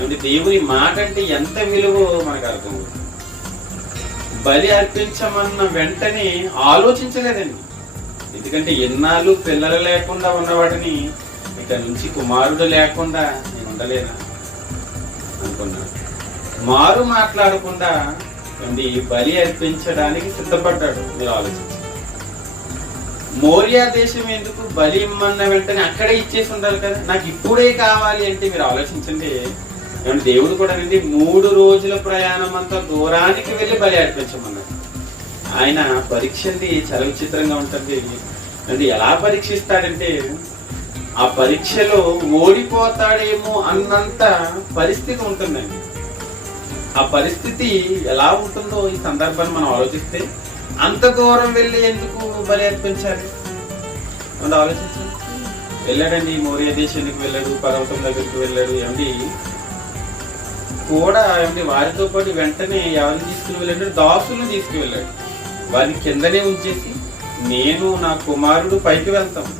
ఏమంటే దేవుని మాట అంటే ఎంత విలువ మనకు అర్థం బలి అర్పించమన్న వెంటనే ఆలోచించలేదండి. ఎందుకంటే ఎన్నాళ్ళు పిల్లలు లేకుండా ఉన్నవాటిని ఇక నుంచి కుమారుడు లేకుండా నేను ఉండలేనా? అనుకున్నాను మారు మాట్లాడకుండా అండి బలి అర్పించడానికి సిద్ధపడ్డాడు. మీరు ఆలోచించి. మోరియా దేశం ఎందుకు బలి ఇమ్మన్న వెంటనే అక్కడే ఇచ్చేసి ఉండాలి కదా? నాకు ఇప్పుడే కావాలి అంటే మీరు ఆలోచించండి. ఏమంటే దేవుడు కూడా అండి మూడు రోజుల ప్రయాణం అంతా దూరానికి వెళ్ళి బలి అర్పించమన్నాడు. ఆయన పరీక్షది చాలా విచిత్రంగా ఉంటుంది. అంటే ఎలా పరీక్షిస్తాడంటే ఆ పరీక్షలో ఓడిపోతాడేమో అన్నంత పరిస్థితి ఉంటుందండి. ఆ పరిస్థితి ఎలా ఉంటుందో ఈ సందర్భాన్ని మనం ఆలోచిస్తే అంత దూరం వెళ్ళి ఎందుకు బలి అర్పించాలి? ఆలోచించండి. వెళ్ళాడండి మౌర్య దేశానికి వెళ్ళాడు పర్వతం దగ్గరికి వెళ్ళాడు ఏమండి? కూడా ఏమండి వారితో పాటు వెంటనే ఎవరిని తీసుకుని వెళ్ళాడు దాసులను తీసుకువెళ్ళాడు. వారిని కిందనే ఉంచేసి నేను నా కుమారుడు పైకి వెళ్తాం.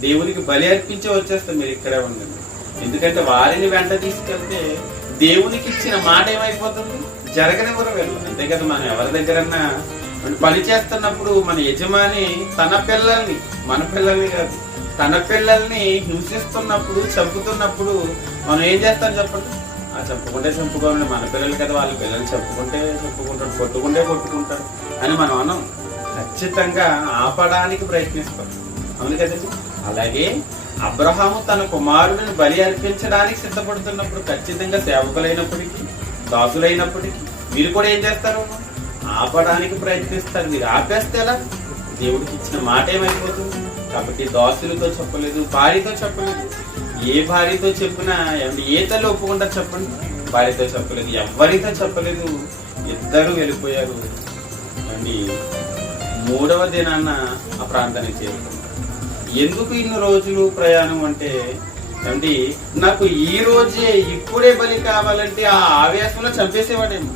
దేవునికి బలి అర్పించి వచ్చేస్తాం. మీరు ఇక్కడే ఉండండి. ఎందుకంటే వారిని వెంట తీసుకెళ్తే దేవునికి ఇచ్చిన మాట ఏమైపోతుంది? జరగనివ్వరు వెళ్ళు అంతే కదా మనం ఎవరి దగ్గరన్నా పని చేస్తున్నప్పుడు మన యజమాని తన పిల్లల్ని మన పిల్లల్ని కాదు తన పిల్లల్ని హింసిస్తున్నప్పుడు చంపుతున్నప్పుడు మనం ఏం చేస్తాం చెప్పండి? ఆ చెప్పుకుంటే చెప్పుకోండి మన పిల్లలు కదా వాళ్ళ పిల్లలు చెప్పుకుంటే చెప్పుకుంటారు కొట్టుకుంటే కొట్టుకుంటాడు అని మనం అన్నాం. ఖచ్చితంగా ఆపడానికి ప్రయత్నిస్తాం. అవును కదండి అలాగే అబ్రహాము తన కుమారుడిని బలి అర్పించడానికి సిద్ధపడుతున్నప్పుడు ఖచ్చితంగా సేవకులైనప్పటికీ దాసులైనప్పటికీ మీరు కూడా ఏం చేస్తారు? ఆపడానికి ప్రయత్నిస్తారు. మీరు ఆపేస్తే ఎలా? దేవుడికి ఇచ్చిన మాట ఏమైపోతుంది? కాబట్టి దోసులతో చెప్పలేదు భార్యతో చెప్పలేదు. ఏ భార్యతో చెప్పినా ఏమండి ఏ తల్లి ఒప్పుకుంటారు చెప్పండి. భార్యతో చెప్పలేదు ఎవరితో చెప్పలేదు ఇద్దరు వెళ్ళిపోయారు. అండి మూడవ దినాన్న ఆ ప్రాంతానికి చేరుకున్నారు ఎందుకు ఇన్ని రోజులు ప్రయాణం అంటే అండి నాకు ఈ రోజే ఇప్పుడే బలి కావాలంటే ఆ ఆవేశంలో చంపేసేవాడేమో.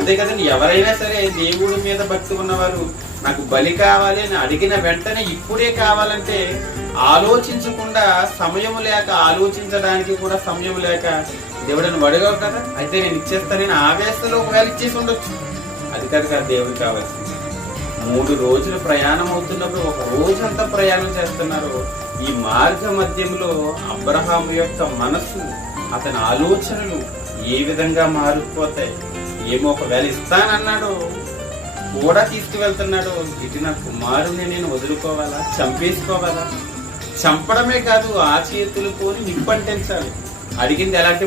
అంతే కదండి. ఎవరైనా సరే దేవుడి మీద భక్తి ఉన్నవారు నాకు బలి కావాలి అని అడిగిన వెంటనే ఇప్పుడే కావాలంటే ఆలోచించకుండా సమయం లేక ఆలోచించడానికి కూడా సమయం లేక దేవుడిని అడగవు కదా? అయితే నేను ఇచ్చేస్తానని ఆవేశంలో ఒకవేళ ఇచ్చేసి ఉండొచ్చు. అది కాదు కదా దేవుడు కావాల్సింది. మూడు రోజులు ప్రయాణం అవుతున్నప్పుడు ఒక రోజంతా ప్రయాణం చేస్తున్నారు. ఈ మార్గ మధ్యంలో అబ్రహాం యొక్క మనస్సు అతని ఆలోచనలు ఏ విధంగా మారిపోతాయి? ఏమో ఒకవేళ ఇస్తానన్నాడు. కూడా తీసుకువెళ్తున్నాడు. ఇటు నా కుమారుని నేను వదులుకోవాలా? చంపేసుకోవాలా? చంపడమే కాదు ఆ చేతులు పోని నిప్పంటించాలి అడిగింది ఎలాంటి